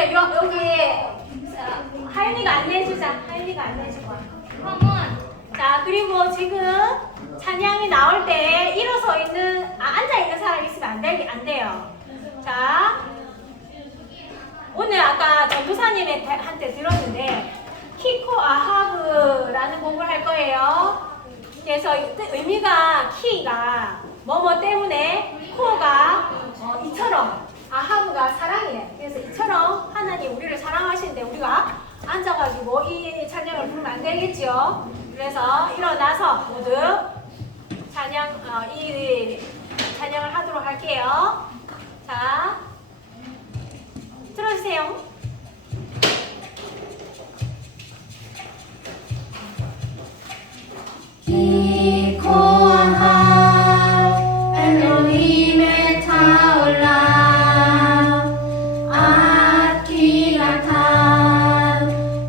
그래 여기 하윤이가 안내해주자. 하윤이가 안내해주고. 자 그리고 지금 찬양이 나올 때 일어서 있는 앉아 있는 사람 있으면 안 돼요. 자 오늘 아까 전도사님한테 들었는데 키코 아하브라는 공부를 할 거예요. 그래서 의미가 키가 뭐뭐 때문에 코가 이처럼 아하브가 사랑이에요. 그래서 이처럼 하나님 우리를 사랑하시는데 우리가 앉아가지고 이 찬양을 부르면 안 되겠죠. 그래서 일어나서 모두 이 찬양을 하도록 할게요. 자, 들어주세요. 엘로힘의 타올라 아키라탄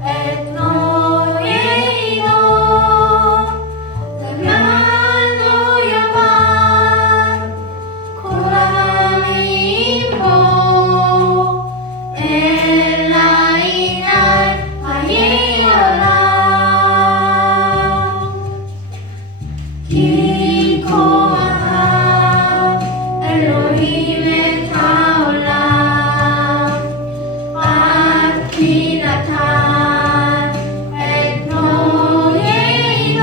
에트노의 이도 드만노 야반 코라미보 엘라이날 하예올라 엘로힘의 타올라 아키라탄 에트노의 이도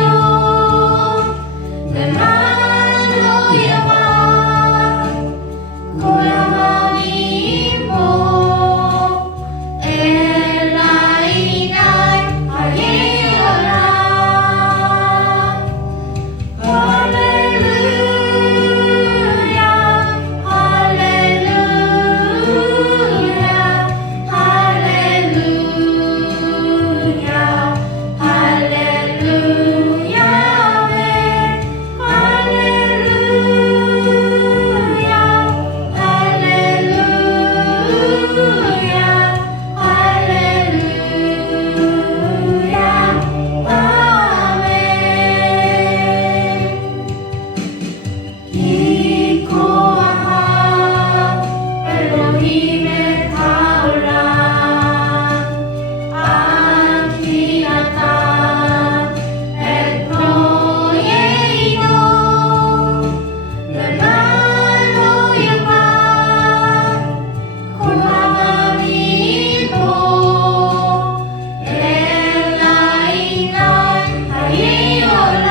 드만노 야반 코라마미보 엘라이날 하예올라 엘로힘의 타올라 아키라탄 에트노의 이도 멸망로 야반 코라마미보 엘라이날 하예올라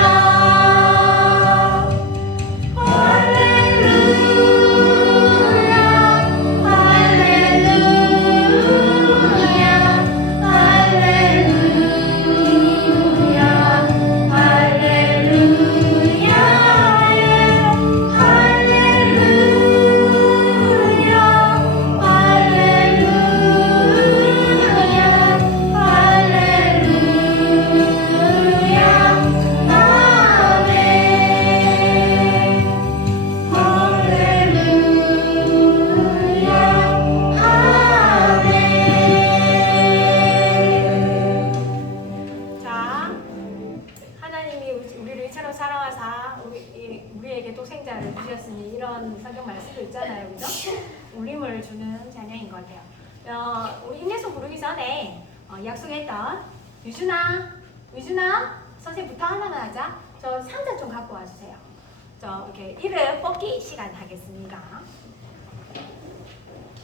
우리에게 또 생자를 주셨으니 이런 성경 말씀도 있잖아요, 그죠? 울림을 주는 찬양인 것 같아요. 우리 인내송 부르기 전에 약속했던 유준아, 선생님 부탁 하나만 하자. 저 상자 좀 갖고 와주세요. 저 이렇게 이름 뽑기 시간 하겠습니다.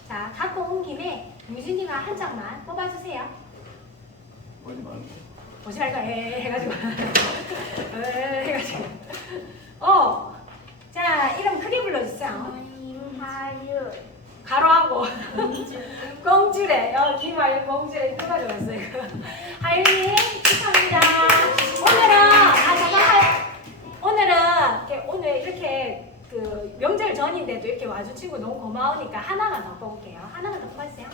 자, 갖고 온 김에 유준이가 한 장만 뽑아주세요. 보지 말고 해가지고 해가지고 자 이름 크게 불러주세요. 김하윤 가로하고 공주래. 김하윤 공주래. 누가 좋았어요? 하윤이 축하합니다. 오늘 이렇게 그 명절 전인데도 이렇게 와주시고 너무 고마우니까 하나만 더 뽑을게요. 하나만 더 뽑아주세요.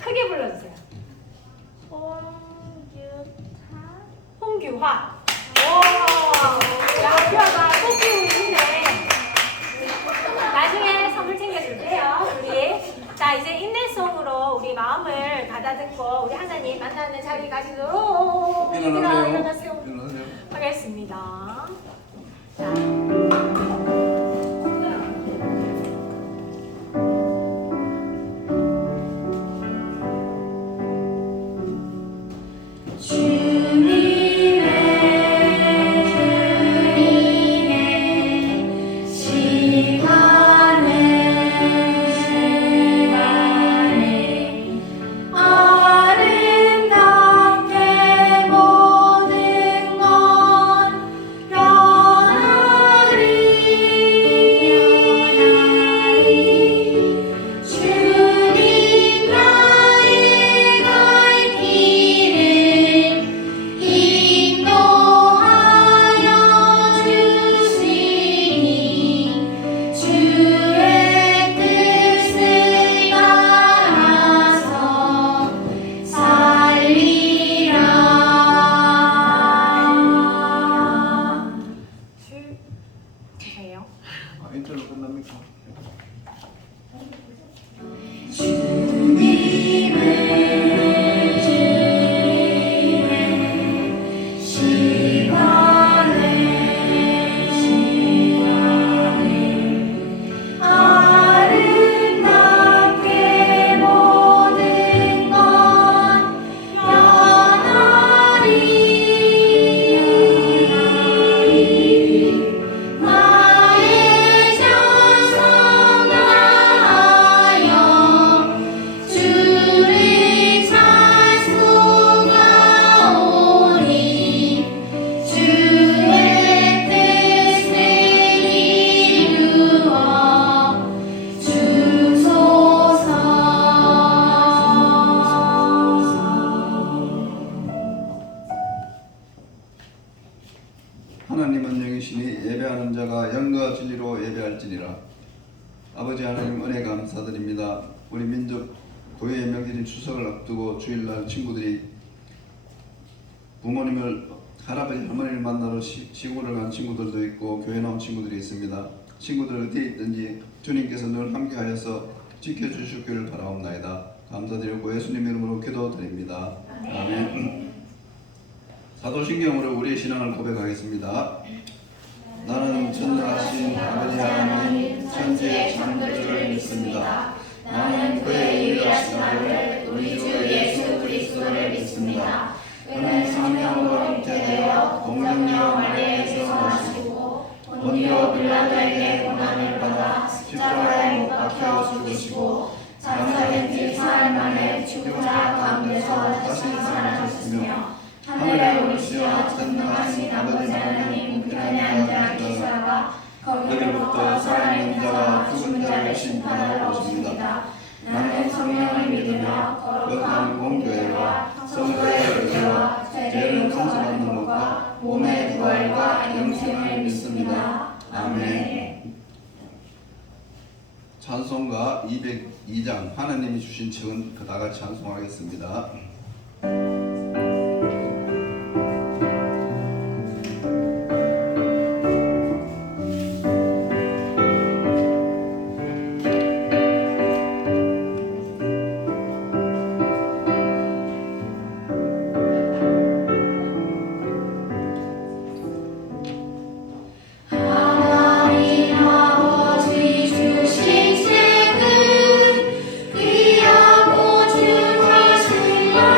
크게 불러주세요. 홍규화. 오, 야, 홍규화가 꼭 키우는데 나중에 선물 챙겨줄게요. 우리 자 이제 인내송으로 우리 마음을 가다듬고 우리 하나님 만나는 자리 가시도록 일어나세요. 하겠습니다. 자. 아버지 하나님 은혜 감사드립니다. 우리 민족 고유의 명절인 추석을 앞두고 주일날 친구들이 부모님을 할아버지 할머니를 만나러 시골을 간 친구들도 있고 교회 나온 친구들이 있습니다. 친구들 어디에 있든지 주님께서 늘 함께하여서 지켜주시기를 바라옵나이다. 감사드리고 예수님 이름으로 기도드립니다. 아멘. 사도신경으로 우리의 신앙을 고백하겠습니다. 나는 전능하신 아버지 하나님 천지의 창조주를 믿습니다. 나는 그의 유일하신 아들 우리 주 예수 그리스도를 믿습니다. 그는 성령으로 잉태되어 동정녀 마리아에서 나시고 본디오 빌라도에게 고난을 받아 십자가에 못 박혀 죽으시고 장사된 지 사흘 만에 죽은 자 가운데서 다시 살아나셨으며 하늘에 오르시어 전능하신 아버지 하나님 우편에 앉아 계시다가 거기로부터 살아있는 자와 죽은 자를 심판하러 오십니다. 나는 성령을 믿으며 거룩한 공교회와 성도의 의회와 죄를 용서받는 것과 몸의 부활과 영생을 믿습니다. 아멘. 찬송가 202장 하나님이 주신 책은 다같이 찬송하겠습니다. 하나님 아버지 주신 책은 귀하고 중하신 날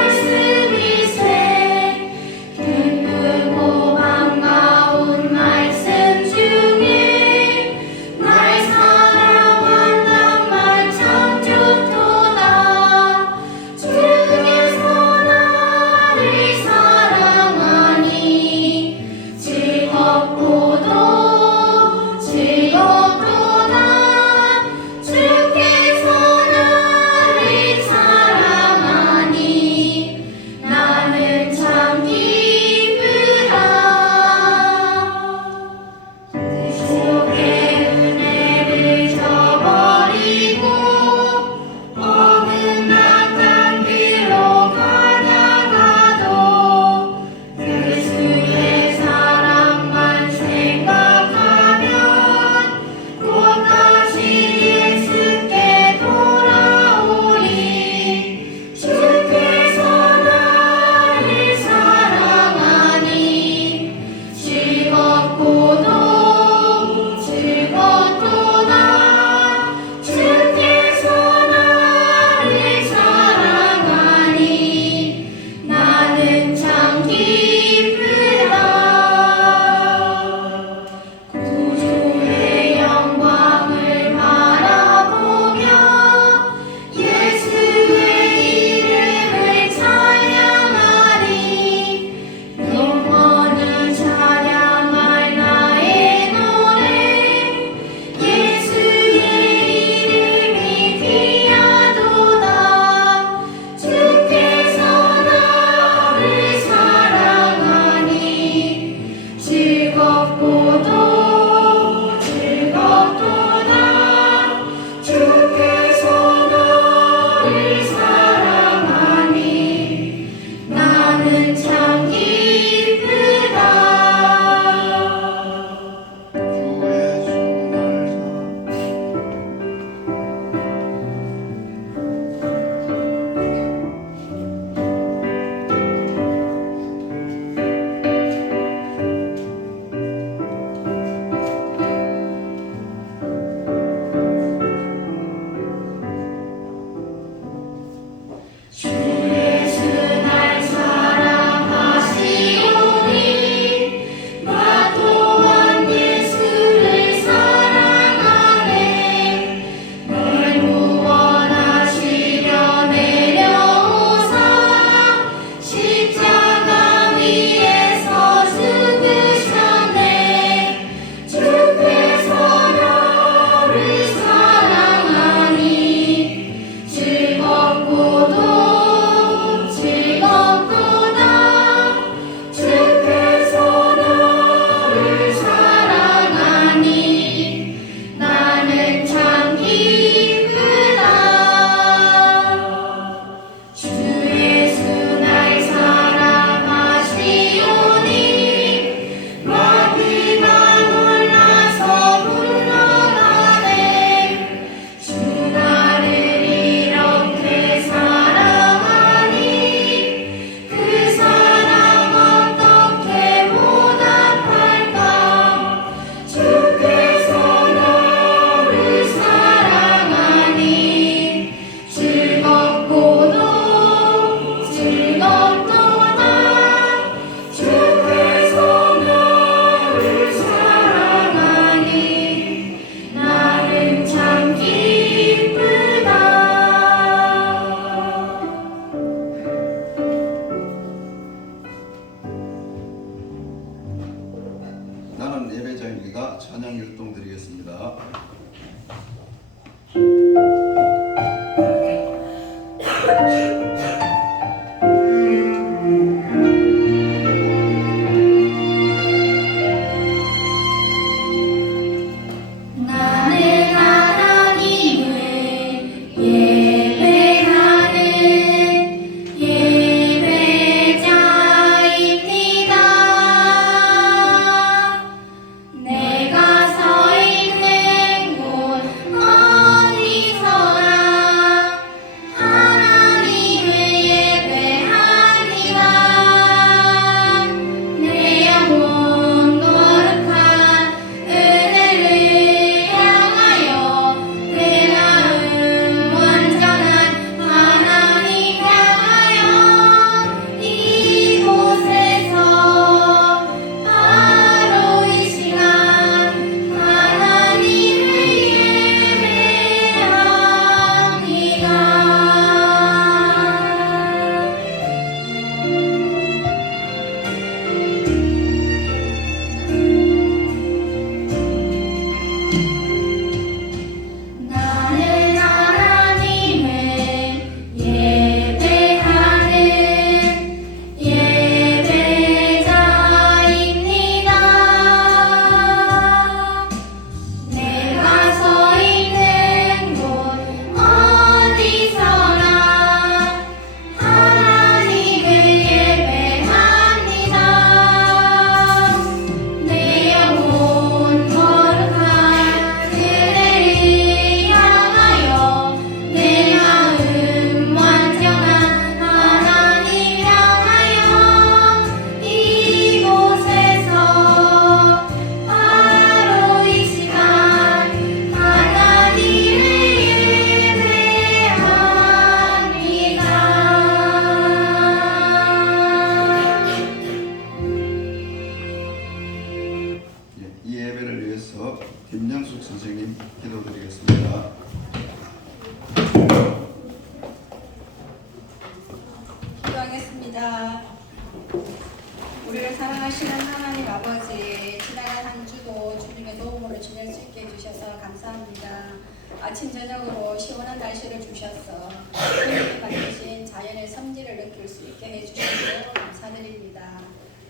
아침 저녁으로 시원한 날씨를 주셔서 하나님 받으신 자연의 성질을 느낄 수 있게 해주셔서 감사드립니다.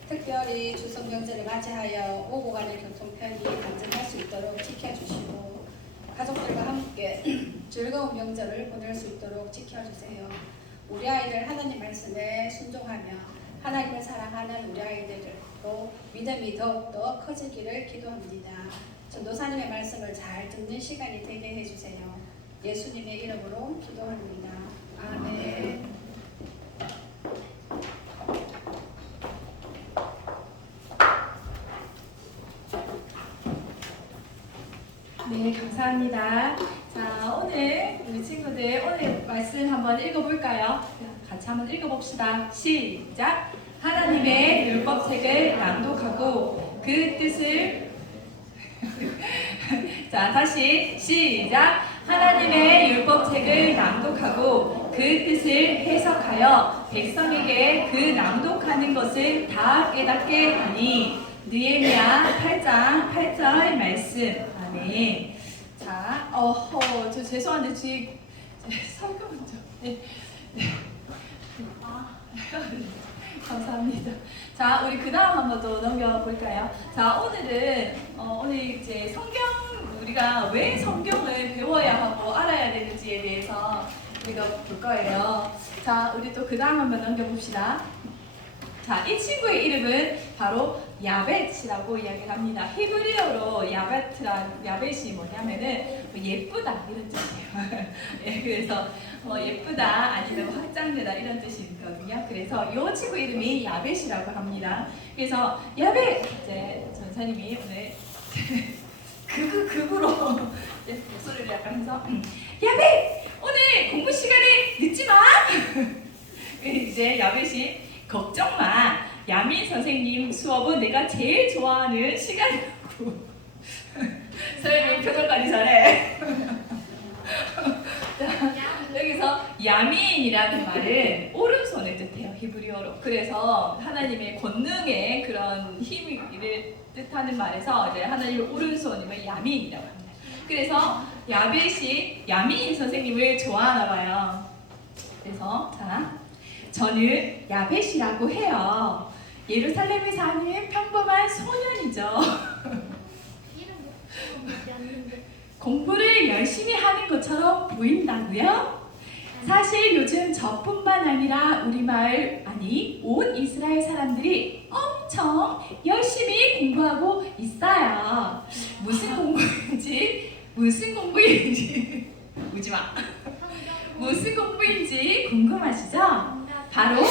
특별히 추석 명절을 맞이하여 오고 가는 교통편이 안전할 수 있도록 지켜주시고 가족들과 함께 즐거운 명절을 보낼 수 있도록 지켜주세요. 우리 아이들 하나님 말씀에 순종하며 하나님을 사랑하는 우리 아이들도 믿음이 더욱더 커지기를 기도합니다. 전도사님의 말씀을 잘 듣는 시간이 되게 해주세요. 예수님의 이름으로 기도합니다. 아멘. 네, 감사합니다. 자, 오늘 우리 친구들 오늘 말씀 한번 읽어볼까요? 같이 한번 읽어봅시다. 시작! 하나님의 율법책을 낭독하고 그 뜻을 자, 다시 시작! 하나님의 율법책을 낭독하고 그 뜻을 해석하여 백성에게 그 낭독하는 것을 다 깨닫게 하니 느헤미야 8장 8절 말씀. 아멘. 자, 저 죄송한데 지금 설교만 좀. 네. 감사합니다. 자, 우리 그 다음 한번 더 넘겨볼까요? 자, 오늘은 오늘 이제 성경 우리가 왜 성경을 배워야 하고 알아야 되는지에 대해서 우리가 볼 거예요. 자, 우리 또 그 다음 한번 넘겨봅시다. 자, 이 친구의 이름은 바로 야벳이라고 이야기를 합니다. 히브리어로 야벳이 뭐냐면은 예쁘다 이런 뜻이에요. 예, 그래서 예쁘다 아니면 확장되다 이런 뜻이거든요. 그래서 이 친구 이름이 야벳이라고 합니다. 그래서 야벳 이제 전사님이 오늘 극으로 목소리를 약간 해서 야벳 오늘 공부 시간에 늦지 마. 이제 야벳이 걱정 마. 야민 선생님 수업은 내가 제일 좋아하는 시간이라고. 선생님 표정까지 잘해. 여기서 야민이라는 말은 오른손을 뜻해요. 히브리어로. 그래서 하나님의 권능의 그런 힘을 뜻하는 말에서 이제 하나님의 오른손이면 야민이라고 합니다. 그래서 야벳이 야민 선생님을 좋아하나 봐요. 그래서 자, 저는 야벳이라고 해요. 예루살렘에 사는 평범한 소년이죠. 공부를 열심히 하는 것처럼 보인다고요? 사실 요즘 저뿐만 아니라 우리 마을 아니 온 이스라엘 사람들이 엄청 열심히 공부하고 있어요. 무슨 공부인지 웃지마. 무슨 공부인지 궁금하시죠? 바로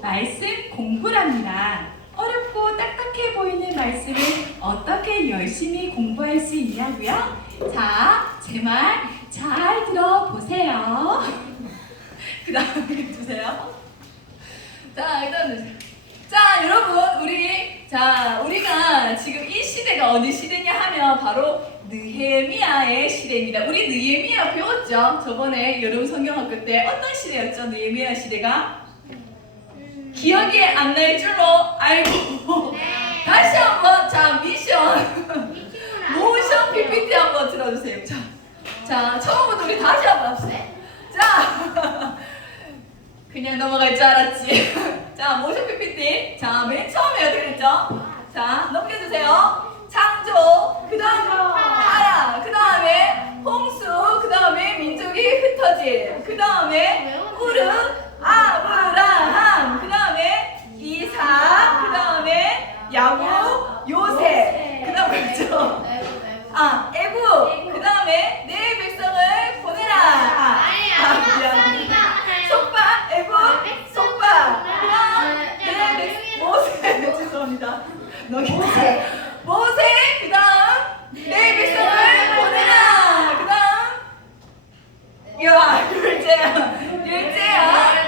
말씀 공부랍니다. 어렵고 딱딱해 보이는 말씀을 어떻게 열심히 공부할 수 있냐고요? 자, 제 말 잘 들어보세요. 그 다음에 주세요. 자, 일단 자, 여러분 우리가 지금 이 시대가 어느 시대냐 하면 바로 느헤미야의 시대입니다. 우리 느헤미야 배웠죠? 저번에 여름 성경학교 때 어떤 시대였죠? 느헤미야 시대가? 기억이 안 날 줄로 알고 다시 한번 자 미션 모션 PPT 한번 들어주세요. 자 처음부터 우리 다시 한번 합시다. 자 그냥 넘어갈 줄 알았지. 자 모션 PPT 자 맨 처음에 어떻게 됐죠? 자 넘겨주세요. 창조 그 다음에 하야 그 다음에 홍수 그 다음에 민족이 흩어짐 그 다음에 우르 아브라함 그 다음에 이삭 그 다음에 야곱 요셉 그 다음에 뭐죠? 애굽 그 다음에 내 백성을 보내라 속박 애굽 속박 그 다음 내 백성 모세 죄송합니다 모세 그 다음 내 백성을 보내라 그 다음 율제야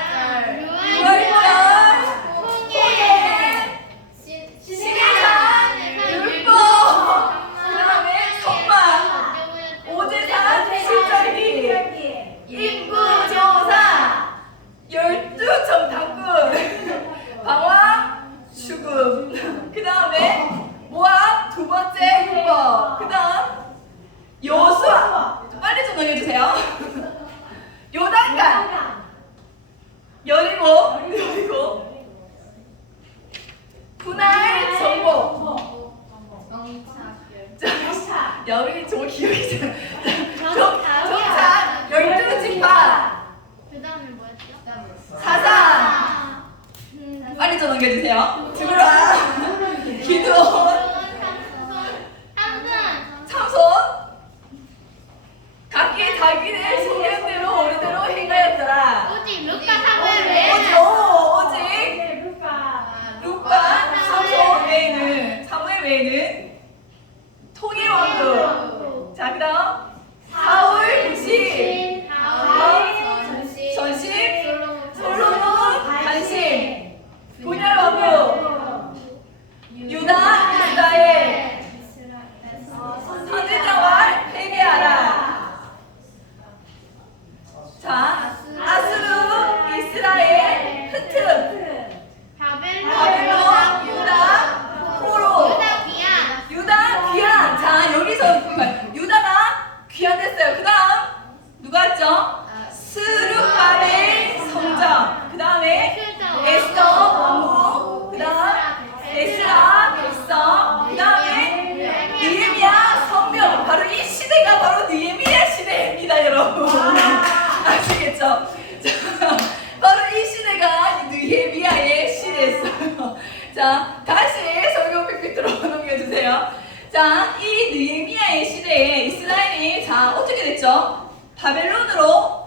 아시겠죠? 자, 바로 이 시대가 느헤미야의 시대였어요. 자, 다시 설교 PPT로 넘겨주세요. 자, 이 느헤미야의 시대에 이스라엘이 자 어떻게 됐죠? 바벨론으로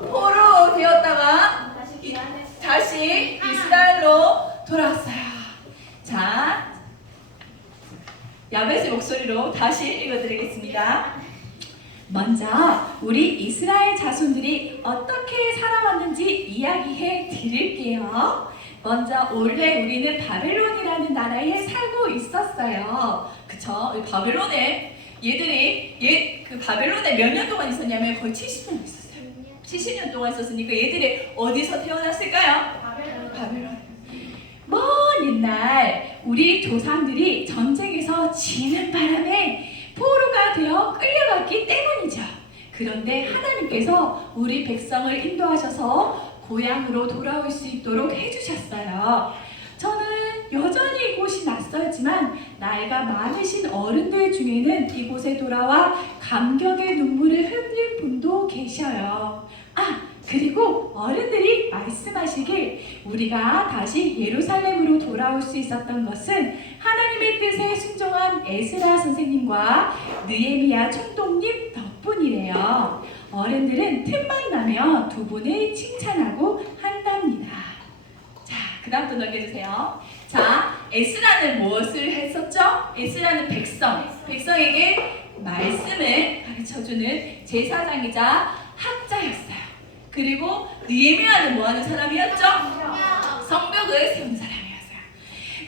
포로 되었다가 다시 이스라엘로 돌아왔어요. 자, 야베스 목소리로 다시 읽어드리겠습니다. 먼저 우리 이스라엘 자손들이 어떻게 살아왔는지 이야기해 드릴게요. 먼저 원래 우리는 바벨론이라는 나라에 살고 있었어요. 그쵸? 이 바벨론에 얘들이 그 바벨론에 몇 년 동안 있었냐면 거의 70년 있었어요. 70년 동안 있었으니까 얘들이 어디서 태어났을까요? 바벨론. 먼 옛날 우리 조상들이 전쟁에서 지는 바람에 포로가 되어 끌려갔기 때문이죠. 그런데 하나님께서 우리 백성을 인도하셔서 고향으로 돌아올 수 있도록 해주셨어요. 저는 여전히 이곳이 낯설지만 나이가 많으신 어른들 중에는 이곳에 돌아와 감격의 눈물을 흘릴 분도 계셔요. 그리고 어른들이 말씀하시길 우리가 다시 예루살렘으로 돌아올 수 있었던 것은 하나님의 뜻에 순종한 에스라 선생님과 느헤미야 총독님 덕분이래요. 어른들은 틈만 나면 두 분을 칭찬하고 한답니다. 자, 그 다음 또 넘겨주세요. 자, 에스라는 무엇을 했었죠? 에스라는 백성에게 말씀을 가르쳐주는 제사장이자 학자였어요. 그리고 느헤미야는 뭐하는 사람이었죠? 성벽을 세운 사람이었어요.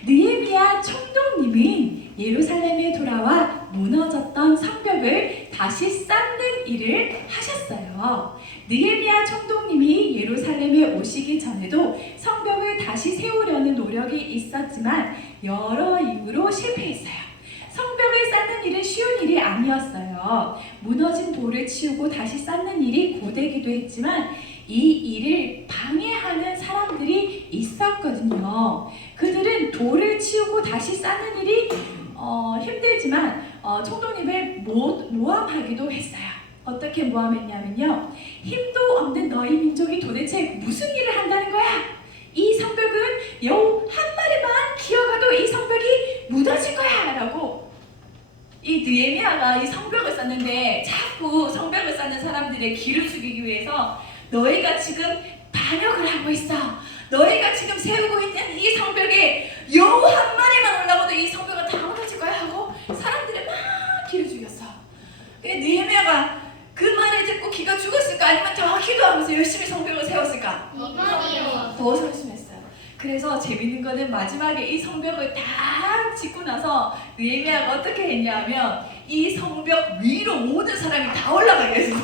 느헤미야 총독님은 예루살렘에 돌아와 무너졌던 성벽을 다시 쌓는 일을 하셨어요. 느헤미야 총독님이 예루살렘에 오시기 전에도 성벽을 다시 세우려는 노력이 있었지만 여러 이유로 실패했어요. 성벽을 쌓는 일은 쉬운 일이 아니었어요. 무너진 돌을 치우고 다시 쌓는 일이 고되기도 했지만 이 일을 방해하는 사람들이 있었거든요. 그들은 돌을 치우고 다시 쌓는 일이 힘들지만 총독님을 모함하기도 했어요. 어떻게 모함했냐면요. 힘도 없는 너희 민족이 도대체 무슨 일을 한다는 거야? 이 성벽은 여우 한 마리만 기어가도 이 성벽이 무너질 거야 라고 이 느헤미야가 이 성벽을 쌓는데 자꾸 성벽을 쌓는 사람들의 기를 죽이기 위해서 너희가 지금 반역을 하고 있어. 너희가 지금 세우고 있는 이 성벽에 여우 한 마리만 올라가도 이 성벽은 다 무너질 거야 하고 사람들을 막 기를 죽였어. 느헤미야가 그 말을 듣고 기가 죽었을까 아니면 더 기도하면서 열심히 성벽을 세웠을까? 더 설심했어요. 그래서 재밌는 거는 마지막에 이 성벽을 다 짓고 나서 느헤미야가 어떻게 했냐면 이 성벽 위로 모든 사람이 다 올라가게 했어.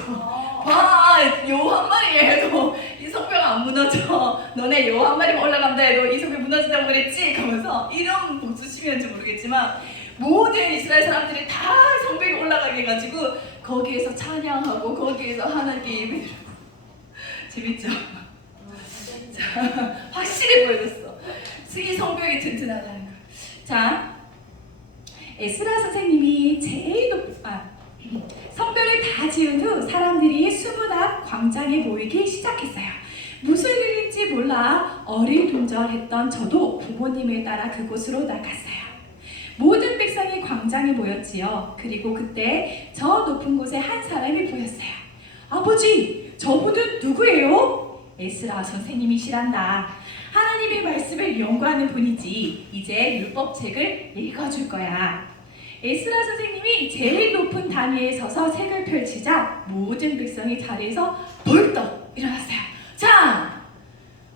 와, 여우 한 마리 해도 이 성벽 안 무너져. 너네 여우 한 마리만 올라간다 해도 이 성벽 무너진다고 그랬지? 하면서 이런 복수심이었는지 모르겠지만 모든 이스라엘 사람들이 다 성벽에 올라가게 해가지고 거기에서 찬양하고 거기에서 하나님께 예배드리고 재밌죠? 자, 확실히 보여줬어. 이 성벽이 튼튼하다는 걸. 자, 에스라 선생님이 성벽을 다 지은 후 사람들이 수문 앞 광장에 모이기 시작했어요. 무슨 일인지 몰라 어리둥절했던 저도 부모님을 따라 그곳으로 나갔어요. 모든 백성이 광장에 모였지요. 그리고 그때 저 높은 곳에 한 사람이 보였어요. 아버지, 저분은 누구예요? 에스라 선생님이시란다. 하나님의 말씀을 연구하는 분이지. 이제 율법책을 읽어줄 거야. 에스라 선생님이 제일 높은 단위에 서서 책을 펼치자 모든 백성이 자리에서 벌떡 일어났어요. 자,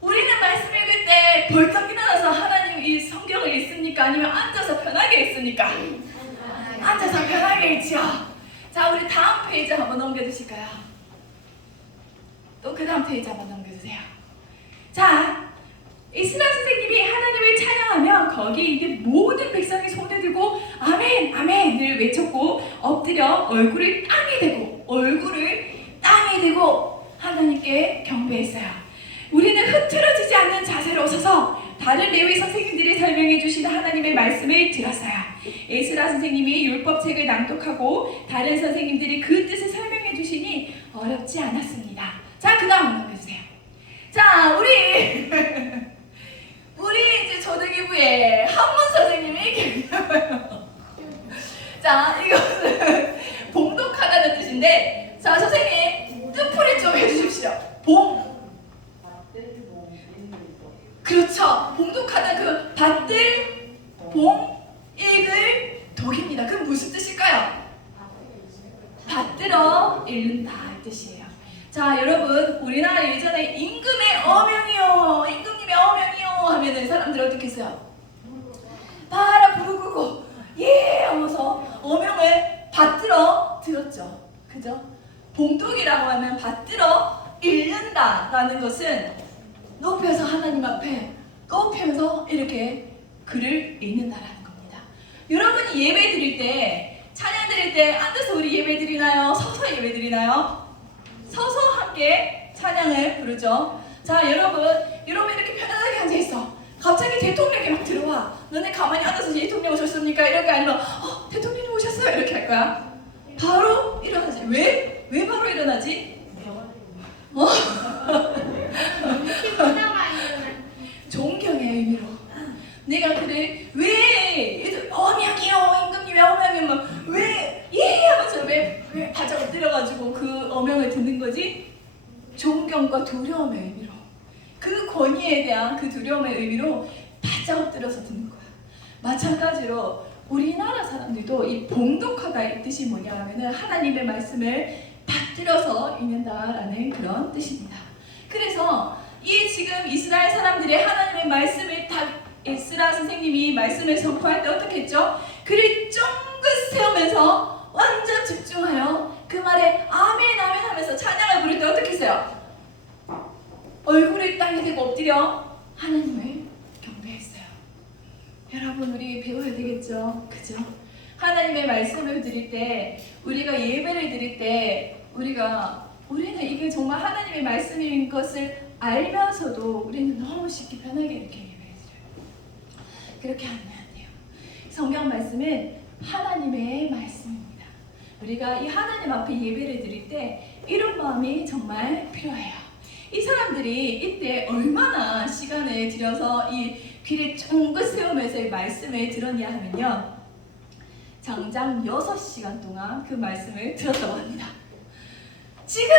우리는 말씀 읽을 때 벌떡 일어나서 하나님 이 성경을 읽습니까? 아니면 앉아서 편하게 읽습니까? 앉아서 편하게 읽지요. 자, 우리 다음 페이지 한번 넘겨주실까요? 또 그 다음 페이지 한번 넘겨주세요. 자, 에스라 선생님이 하나님을 찬양하며 거기 있는 모든 백성이 손을 들고 아멘 아멘을 외쳤고 엎드려 얼굴을 땅에 대고 하나님께 경배했어요. 우리는 흐트러지지 않는 자세로 서서 다른 레위 선생님들이 설명해 주신 하나님의 말씀을 들었어요. 에스라 선생님이 율법책을 낭독하고 다른 선생님들이 그 뜻을 설명해 주시니 어렵지 않았습니다. 자, 그 다음 넘겨주세요. 자, 우리 이제 초등기부의 한문 선생님이 계세요. 자, 이것은 봉독하다는 뜻인데, 자, 선생님 뜻풀이 좀 해주십시오. 그렇죠. 봉독하다 그 받들 읽을 독입니다. 그럼 무슨 뜻일까요? 받들어 읽는다 이 뜻이에요. 자, 여러분, 우리나라 예전에 임금의 어명이요, 임금님의 어명이요 하면은 사람들이 어떻게 했어요? 바라 부르고 예 하면서 어명을 받들어 들었죠. 그죠? 봉독이라고 하면 받들어 읽는다라는 것은 높여서 하나님 앞에 높여서 이렇게 글을 읽는다라는 겁니다. 여러분이 예배 드릴 때, 찬양 드릴 때 앉아서 우리 예배 드리나요? 서서 예배 드리나요? 서서 함께 찬양을 부르죠. 자, 여러분 이렇게 편안하게 앉아 있어. 갑자기 대통령이 막 들어와. 너네 가만히 앉아서 대통령 오셨습니까? 이런 게 아니라 대통령님 오셨어요 이렇게 할 거야. 바로 일어나지. 왜 바로 일어나지? 존경의 의미로. 내가 그래 왜 어명이요 임금님의 어명이면 왜 예 하면서 왜 바짝 엎드려가지고 그 어명을 듣는 거지? 존경과 두려움의 의미로, 그 권위에 대한 그 두려움의 의미로 바짝 엎드려서 듣는 거야. 마찬가지로 우리나라 사람들도 이 봉독하다의 뜻이 뭐냐 하면은 하나님의 말씀을 받들어서 읽는다라는 그런 뜻입니다. 그래서 이 지금 이스라엘 사람들이 하나님의 말씀을 다 에스라 선생님이 말씀을 선포할 때 어떻게 했죠? 그를 쫑긋 세우면서 완전 집중하여 그 말에 아멘 아멘 하면서 찬양을 부를 때 어떻게 했어요? 얼굴을 땅에 대고 엎드려 하나님을 경배했어요. 여러분, 우리 배워야 되겠죠? 그죠? 하나님의 말씀을 드릴 때, 우리가 예배를 드릴 때 우리는 이게 정말 하나님의 말씀인 것을 알면서도 우리는 너무 쉽게 편하게 이렇게 예배해드려요. 그렇게 하면 안 돼요. 성경 말씀은 하나님의 말씀입니다. 우리가 이 하나님 앞에 예배를 드릴 때 이런 마음이 정말 필요해요. 이 사람들이 이때 얼마나 시간을 들여서 이 귀를 쫑긋 세우면서 이 말씀을 들었냐 하면요, 장장 6시간 동안 그 말씀을 들었다고 합니다. 지금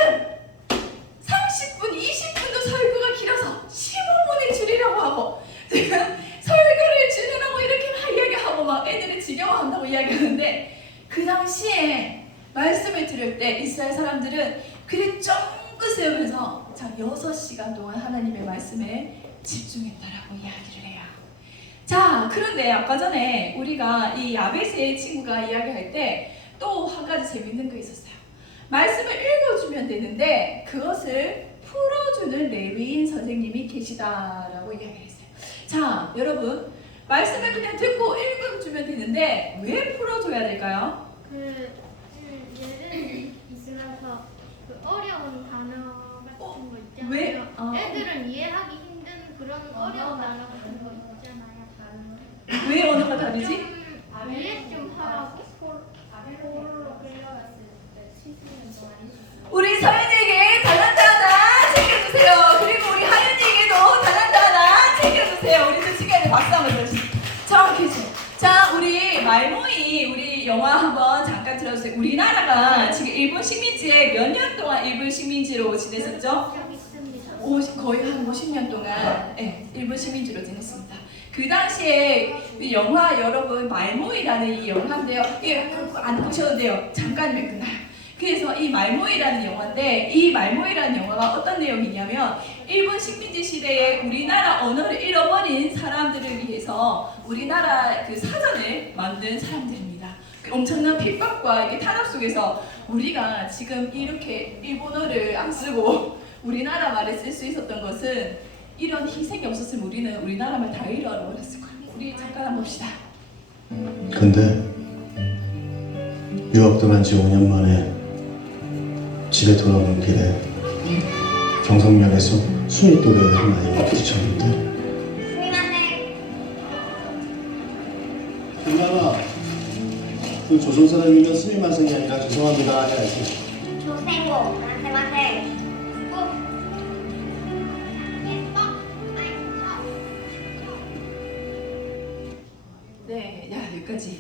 30분, 20분도 설교가 길어서 15분을 줄이려고 하고, 지금 설교를 줄이려고 이렇게 막 이야기하고 막 애들이 지겨워한다고 이야기하는데, 그 당시에 말씀을 들을 때 이스라엘 사람들은 귀를 쫑긋 세우면서 6시간 동안 하나님의 말씀에 집중했다라고 이야기를 해요. 자, 그런데 아까 전에 우리가 이 야베스의 친구가 이야기할 때 또 한 가지 재밌는 거 있었어요. 말씀을 읽어주면 되는데 그것을 풀어주는 레위인 선생님이 계시다라고 이야기를 했어요. 자, 여러분, 말씀을 그냥 듣고 읽어주면 되는데 왜 풀어줘야 될까요? 예를 있으면서 그 어려운 단어 같은 거 있잖아요. 왜? 애들은 이해하기 힘든 그런 어려운 단어 같은 거 있잖아요. 왜 언어가 다르지? 좀 이해 좀 하라고. 우리 서연이에게 달란트 하나 챙겨주세요. 그리고 우리 하윤이에게도 달란트 하나 챙겨주세요. 우리 두 친구한테 박수 한번 주세요. 자, 우리 말모이 우리 영화 한번 잠깐 들어주세요. 우리나라가 지금 일본 식민지에 몇 년 동안 일본 식민지로 지냈었죠? 거의 한 50년 동안 일본 식민지로 지냈습니다. 그 당시에 이 영화 여러분 말모이라는 이 영화인데요. 안 보셔도 돼요. 잠깐이면 끝나요. 그래서 이 말모이라는 영화인데 이 말모이라는 영화가 어떤 내용이냐면 일본 식민지 시대에 우리나라 언어를 잃어버린 사람들을 위해서 우리나라 그 사전을 만든 사람들입니다. 그 엄청난 핍박과 이게 탄압 속에서 우리가 지금 이렇게 일본어를 안 쓰고 우리나라 말을 쓸 수 있었던 것은 이런 희생이 없었으면 우리는 우리나라 말 다 잃어버렸을 거예요. 우리 잠깐 한번 봅시다. 근데 유학 떠난 지 5년 만에 집에 돌아오는 길에 경성역에서 순이 또래 하나에 부딪혔는데 김나나 그 조선 사람이면 스미마생이 아니라 죄송합니다 해야지. 조생고 나한테 그지?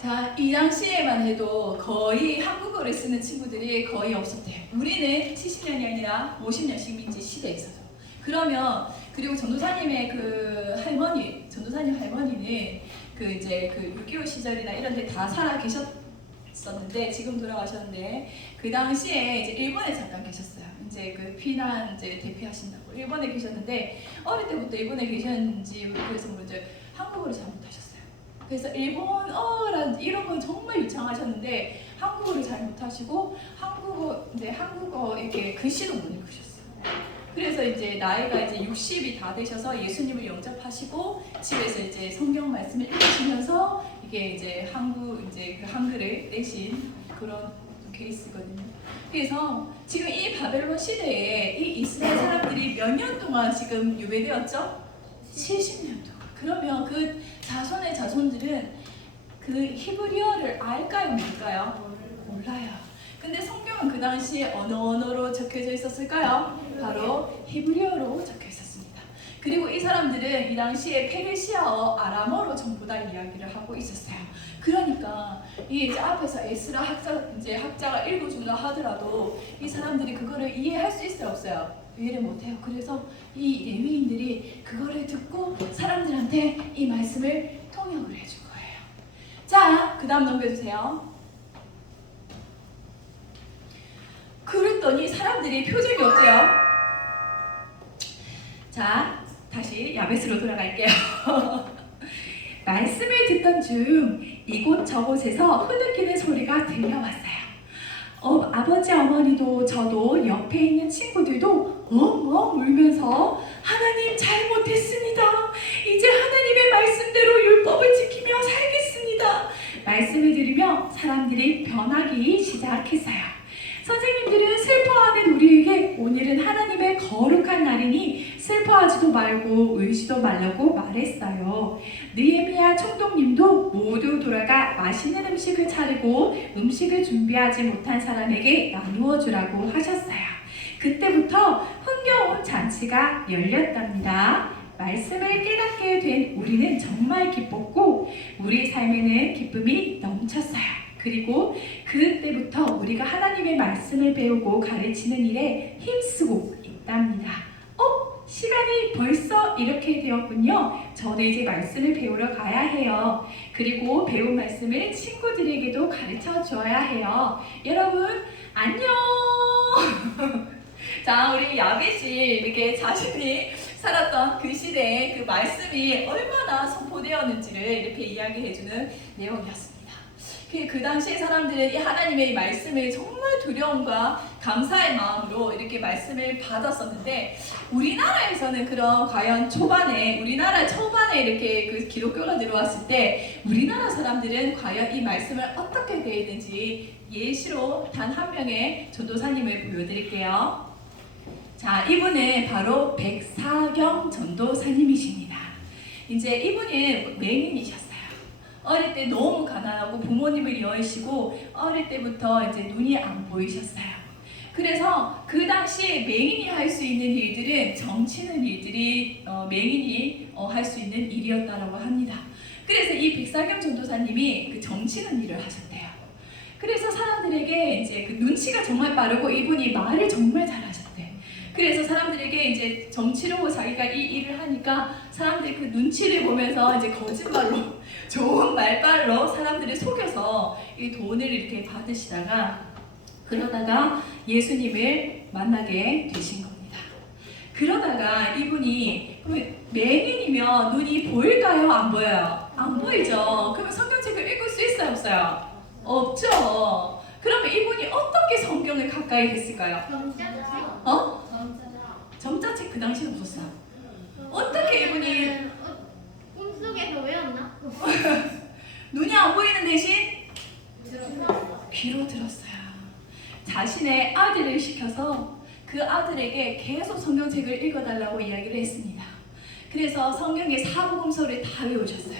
자, 이 당시에만 해도 거의 한국어를 쓰는 친구들이 거의 없었대요. 우리는 70년이 아니라 50년씩 민지 시대에 있어서. 그러면 그리고 전도사님의 그 할머니, 전도사님 할머니는 그 이제 그 6.25 시절이나 이런 데 다 살아 계셨었는데 지금 돌아가셨는데 그 당시에 이제 일본에 잠깐 계셨어요. 이제 그 피난 이제 대피하신다고 일본에 계셨는데 어릴 때부터 일본에 계셨는지 그래서 이제 한국어를 잘 못하셨어요. 그래서 일본어란 이런 건 정말 유창하셨는데 한국어를 잘 못하시고 한국어 이렇게 글씨도 못 읽으셨어요. 그래서 이제 나이가 이제 60이 다 되셔서 예수님을 영접하시고 집에서 이제 성경 말씀을 읽으시면서 이게 이제 그 한글을 내신 그런 케이스거든요. 그래서 지금 이 바벨론 시대에 이 이스라엘 사람들이 몇 년 동안 지금 유배되었죠? 70년 동안. 그러면 그 자손의 자손들은 그 히브리어를 알까요, 모를까요? 몰라요. 근데 성경은 그 당시에 어느 언어로 적혀져 있었을까요? 바로 히브리어로 적혀 있었습니다. 그리고 이 사람들은 이 당시에 페르시아어, 아람어로 전부 다 이야기를 하고 있었어요. 그러니까 이 앞에서 에스라 학자가 읽어준다 하더라도 이 사람들이 그거를 이해할 수 있어요, 없어요? 이해를 못해요. 그래서 이 레위인들이 그거를 듣고 사람들한테 이 말씀을 통역을 해준 거예요. 자, 그 다음 넘겨주세요. 그랬더니 사람들이 표정이 어때요? 자, 다시 야베스로 돌아갈게요. 말씀을 듣던 중 이곳저곳에서 흐느끼는 소리가 들려왔어요. 아버지 어머니도 저도 옆에 있는 친구들도 엉엉 울면서 하나님 잘못했습니다. 이제 하나님의 말씀대로 율법을 지키며 살겠습니다. 말씀을 들으며 사람들이 변하기 시작했어요. 선생님들은 슬퍼하는 우리에게 오늘은 하나님의 거룩한 날이니 슬퍼하지도 말고 울지도 말라고 말했어요. 느헤미야 총독님도 모두 돌아가 맛있는 음식을 차리고 음식을 준비하지 못한 사람에게 나누어 주라고 하셨어요. 그때부터 흥겨운 잔치가 열렸답니다. 말씀을 깨닫게 된 우리는 정말 기뻤고 우리 삶에는 기쁨이 넘쳤어요. 그리고 그때부터 우리가 하나님의 말씀을 배우고 가르치는 일에 힘쓰고 있답니다. 시간이 벌써 이렇게 되었군요. 저도 이제 말씀을 배우러 가야 해요. 그리고 배운 말씀을 친구들에게도 가르쳐 줘야 해요. 여러분 안녕. 자, 우리 야벳이 이렇게 자신이 살았던 그 시대에 그 말씀이 얼마나 선포되었는지를 이렇게 이야기해주는 내용이었습니다. 그 당시에 사람들은 이 하나님의 말씀을 정말 두려움과 감사의 마음으로 이렇게 말씀을 받았었는데 우리나라에서는 그런 과연 우리나라 초반에 이렇게 그 기독교가 들어왔을 때 우리나라 사람들은 과연 이 말씀을 어떻게 대했는지 예시로 단 한 명의 전도사님을 보여드릴게요. 자, 이분은 바로 백사경 전도사님이십니다. 이제 이분이 맹인이셨어요. 어릴 때 너무 가난하고 부모님을 여의시고 어릴 때부터 이제 눈이 안 보이셨어요. 그래서 그 당시에 맹인이 할 수 있는 일들은 정치는 일들이 맹인이 할 수 있는 일이었다라고 합니다. 그래서 이 백사경 전도사님이 그 정치는 일을 하셨대요. 그래서 사람들에게 이제 그 눈치가 정말 빠르고 이분이 말을 정말 잘하셨대. 그래서 사람들에게 이제 정치로 자기가 이 일을 하니까 사람들이 그 눈치를 보면서 이제 거짓말로 좋은 말발로 사람들을 속여서 이 돈을 이렇게 받으시다가 그러다가 예수님을 만나게 되신 겁니다. 그러다가 이분이 맹인이면 눈이 보일까요? 안 보여요? 안 보이죠? 그러면 성경책을 읽을 수 있어요? 없어요? 없죠. 그러면 이분이 어떻게 성경을 가까이 했을까요? 점자책 그 당시는 없었어요. 어떻게 이분이 꿈속에서 외웠나? 눈이 안 보이는 대신 귀로 들었어요. 자신의 아들을 시켜서 그 아들에게 계속 성경책을 읽어달라고 이야기를 했습니다. 그래서 성경의 사복음서를 다 외우셨어요.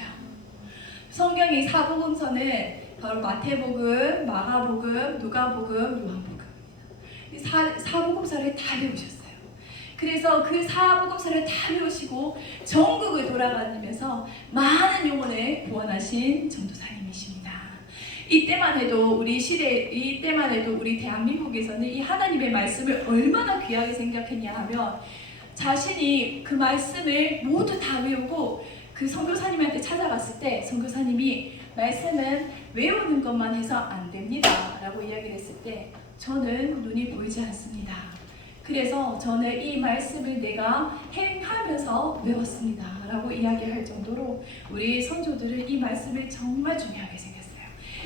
성경의 사복음서는 바로 마태복음, 마가복음, 누가복음, 요한복음입니다. 사복음서를 다 외우셨어요. 그래서 그 사복음서를 다 배우시고 전국을 돌아다니면서 많은 영혼을 구원하신 전도사님이십니다. 이때만 해도 우리 대한민국에서는 이 하나님의 말씀을 얼마나 귀하게 생각했냐 하면 자신이 그 말씀을 모두 다 외우고 그 선교사님한테 찾아갔을 때 선교사님이 말씀은 외우는 것만 해서 안 됩니다 라고 이야기를 했을 때 저는 눈이 보이지 않습니다. 그래서 저는 이 말씀을 내가 행하면서 외웠습니다 라고 이야기할 정도로 우리 선조들은 이 말씀을 정말 중요하게 생겼어요.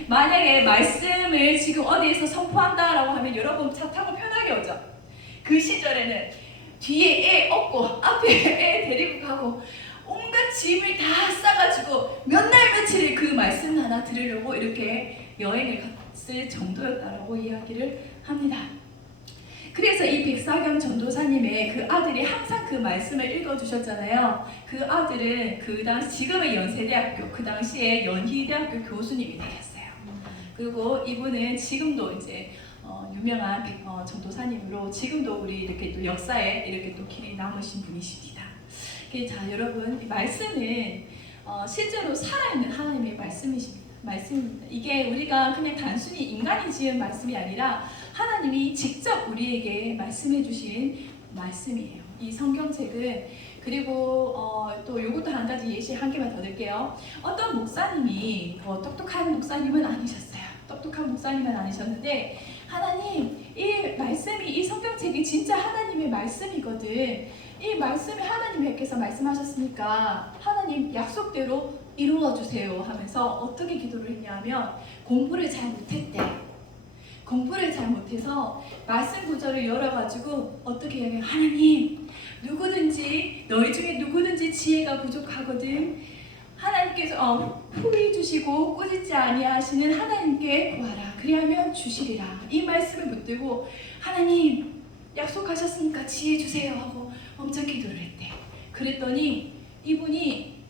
만약에 말씀을 지금 어디에서 선포한다 라고 하면 여러분 차 타고 편하게 오죠. 그 시절에는 뒤에 애 업고 앞에 애 데리고 가고 온갖 짐을 다 싸가지고 몇 날 며칠을 그 말씀 하나 들으려고 이렇게 여행을 갔을 정도였다라고 이야기를 합니다. 그래서 이 백사경 전도사님의 그 아들이 항상 그 말씀을 읽어주셨잖아요. 그 아들은 그 당시 지금의 연세대학교 그 당시에 연희대학교 교수님이 되셨어요. 그리고 이분은 지금도 이제 유명한 전도사님으로 지금도 우리 이렇게 또 역사에 이렇게 또 길이 남으신 분이십니다. 자 여러분 이 말씀은 실제로 살아있는 하나님의 말씀이십니다. 말씀입니다. 이게 우리가 그냥 단순히 인간이 지은 말씀이 아니라 하나님이 직접 우리에게 말씀해 주신 말씀이에요. 이 성경책은 그리고 또 요것도 한 가지 예시 한 개만 더 드릴게요. 어떤 목사님이 똑똑한 목사님은 아니셨어요. 똑똑한 목사님은 아니셨는데 하나님 이 말씀이 이 성경책이 진짜 하나님의 말씀이거든. 이 말씀이 하나님께서 말씀하셨으니까 하나님 약속대로 이루어주세요 하면서 어떻게 기도를 했냐면 공부를 잘 못했대. 공부를 잘 못해서 말씀 구절을 열어가지고 어떻게 이야기해요? 하나님 누구든지 너희 중에 누구든지 지혜가 부족하거든 하나님께서 후히 주시고 꾸짖지 아니하시는 하나님께 구하라 그리하면 주시리라. 이 말씀을 붙들고 하나님 약속하셨으니까 지혜 주세요 하고 엄청 기도를 했대. 그랬더니 이분이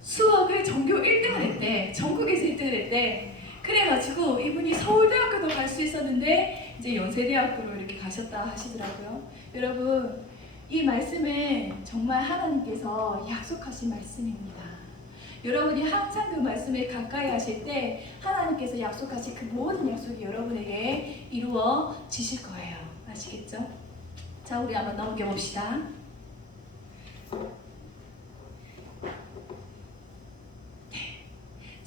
수학을 전교 1등을 했대. 전국에서 1등을 했대. 그래가지고 이분이 서울대학교도 갈 수 있었는데 이제 연세대학교로 이렇게 가셨다 하시더라고요. 여러분 이 말씀은 정말 하나님께서 약속하신 말씀입니다. 여러분이 항상 그 말씀을 가까이 하실 때 하나님께서 약속하신 그 모든 약속이 여러분에게 이루어지실 거예요. 아시겠죠? 자 우리 한번 넘겨 봅시다.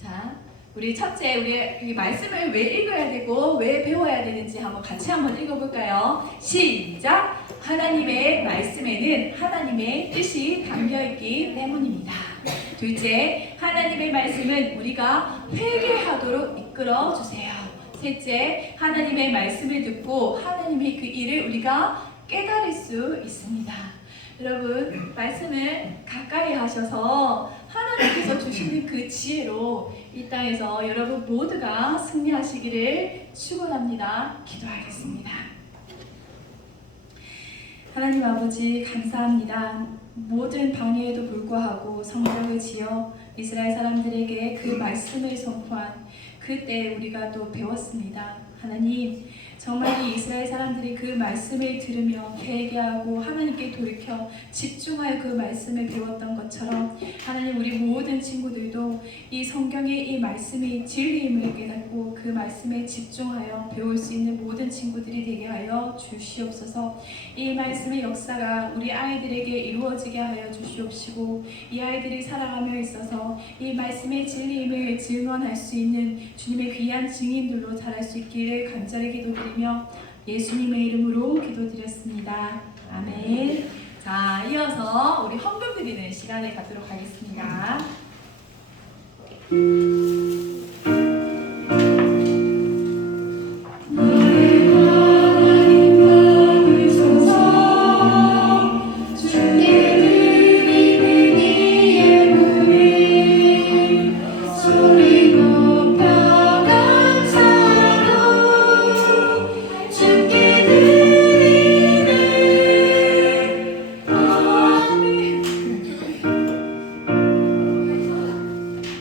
자 우리 첫째 우리 이 말씀을 왜 읽어야 되고 왜 배워야 되는지 같이 한번 읽어볼까요? 시작! 하나님의 말씀에는 하나님의 뜻이 담겨있기 때문입니다. 둘째, 하나님의 말씀은 우리가 회개하도록 이끌어주세요. 셋째, 하나님의 말씀을 듣고 하나님의 그 일을 우리가 깨달을 수 있습니다. 여러분 말씀을 가까이 하셔서 하나님께서 주시는 그 지혜로 이 땅에서 여러분 모두가 승리하시기를 축원합니다. 기도하겠습니다. 하나님 아버지 감사합니다. 모든 방해에도 불구하고 성벽을 지어 이스라엘 사람들에게 그 말씀을 선포한 그때 우리가 또 배웠습니다. 하나님 정말 이 이스라엘 사람들이 그 말씀을 들으며 회개하고 하나님께 돌이켜 집중하여 그 말씀을 배웠던 것처럼 하나님 우리 모든 친구들도 이 성경의 이 말씀이 진리임을 깨닫고 그 말씀에 집중하여 배울 수 있는 모든 친구들이 되게 하여 주시옵소서. 이 말씀의 역사가 우리 아이들에게 이루어지게 하여 주시옵시고 이 아이들이 살아가며 있어서 이 말씀의 진리임을 증언할 수 있는 주님의 귀한 증인들로 자랄 수 있기를 간절히 기도드립니다. 예수님의 이름으로 기도드렸습니다. 아멘. 자, 이어서 우리 헌금 드리는 시간을 갖도록 하겠습니다.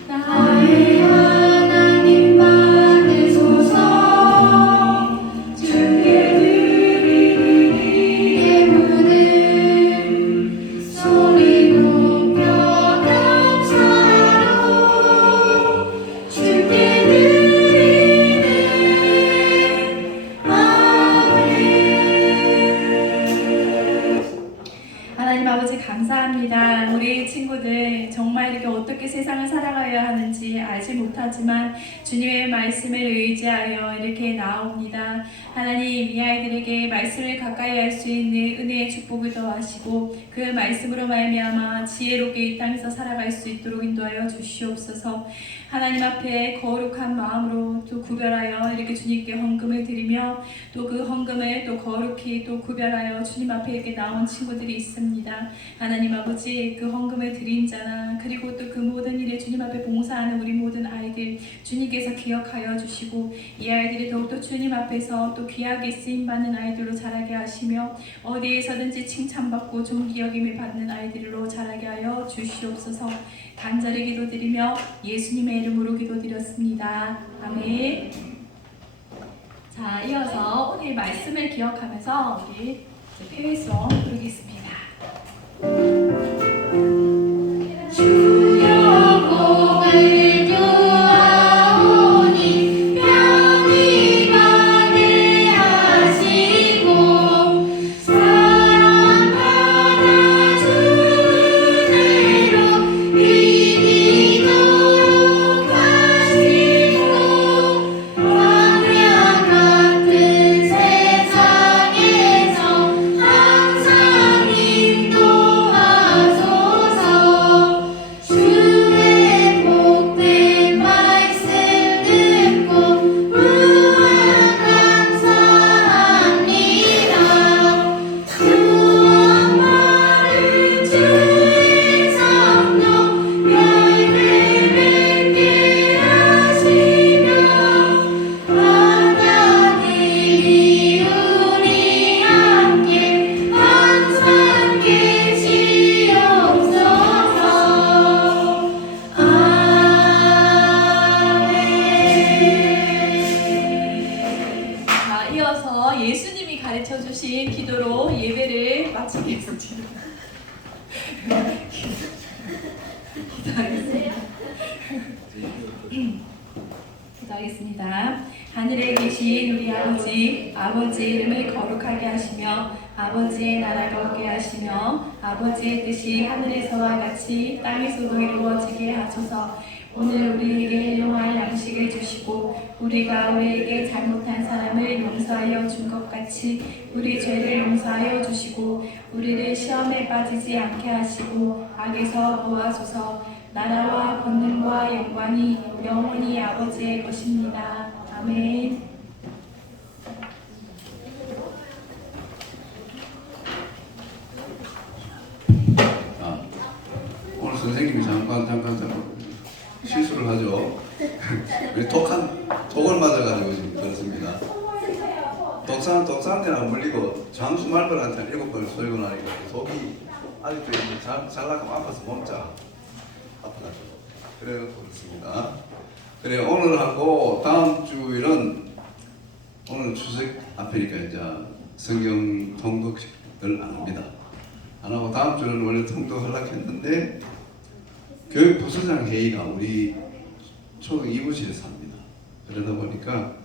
나의 못하지만 주님의 말씀을 의지하여 이렇게 나옵니다. 하나님, 이 아이들에게 말씀을 가까이 할 수 있는 은혜의 축복을 더하시고 그 말씀으로 말미암아 지혜롭게 이 땅에서 살아갈 수 있도록 인도하여 주시옵소서. 하나님 앞에 거룩한 마음으로 또 구별하여 이렇게 주님께 헌금을 드리며 또 그 헌금을 또 거룩히 또 구별하여 주님 앞에 이렇게 나온 친구들이 있습니다. 하나님 아버지, 그 헌금을 드린 자나 그리고 또 그 모든 일에 주님 앞에 봉사하는 우리 모든 아이들 주님께서 기억하여 주시고 이 아이들이 더욱더 주님 앞에서 또 귀하게 쓰임받는 아이들로 자라게 하시며 어디에서든지 칭찬받고 존귀 여김을 받는 아이들로 자라게 하여 주시옵소서. 간절히 기도드리며 예수님의 이름으로 기도드렸습니다. 아멘. 자, 이어서 오늘 말씀을 기억하면서 우리 페이송 부르겠습니다. 주여 복을 주하오니 편히 가게 하시고 사랑 받아주는 대로 이기도록 하시고 광야 같은 세상에서 항상 인도하소서. 주의 복된 말씀 듣고 무한 감사합니다. 주와 많은 주의 성도 열매 맺게 하시며 하나님이 우리 함께 항상 계시옵소서. 아멘. 자, 이어서 예수님이 가르쳐 주신 기도로 예배를 마치겠습니다. 기도하겠습니다. 하늘에 계신 우리 아버지, 아버지의 이름을 거룩하게 하시며 아버지의 나라가 오게 하시며 아버지의 뜻이 하늘에서와 같이 땅에서도 이루어지게 하소서. 오늘 우리에게 일용할 양식을 주시고 우리가 우리에게 잘못한 사람을 용서하여 준 것 같이 우리 죄를 용서하여 주시고 우리를 시험에 빠지지 않게 하시고 악에서 구하소서. 나라와 권능과 영광이 영원히 아버지의 것입니다. 아멘. 오늘 선생님이 잠깐 실수를 하죠. 우리 독을 맞아가지고 지금 그렇습니다. 독사한테는 안 물리고 장수 말벌한테는 7번 쏘이고 나니까 속이 아직도 잘나가면 아파서 몸자 아파가지고 그래서 그렇습니다. 그래, 오늘하고 다음 주일은 오늘 추석 앞이니까 이제 성경 통독을 안 합니다. 안 하고 다음 주는 원래 통독하려고 했는데 교육부서장 회의가 우리 초등 2부실에서 합니다. 그러다 보니까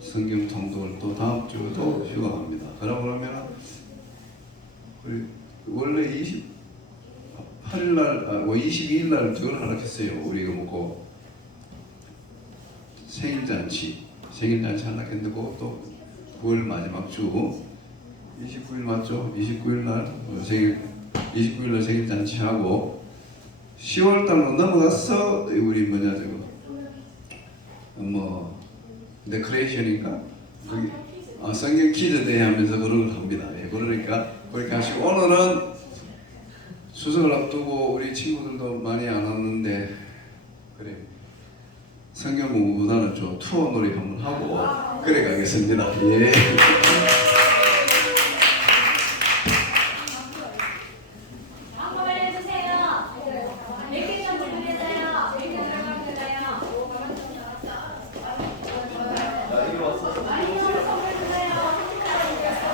성경 통독을 또 다음 주도 휴강합니다. 그러면 우리 원래 28일날, 22일날 그걸 하려고 했어요. 우리가 먹고 생일잔치 하려고 했는데 또 9월 마지막 주 29일 맞죠? 29일날 생일잔치 하고 10월달로 넘어갔어. 우리 뭐냐 저거 데코레이션인가? 성경 퀴즈 대회 하면서 그런 걸 합니다. 예, 그러니까 그렇게 하시고 오늘은 수석을 앞두고 우리 친구들도 많이 안 왔는데 그래 성경 공부보다는 좀 투어 놀이 한번 하고 그래 가겠습니다. 예.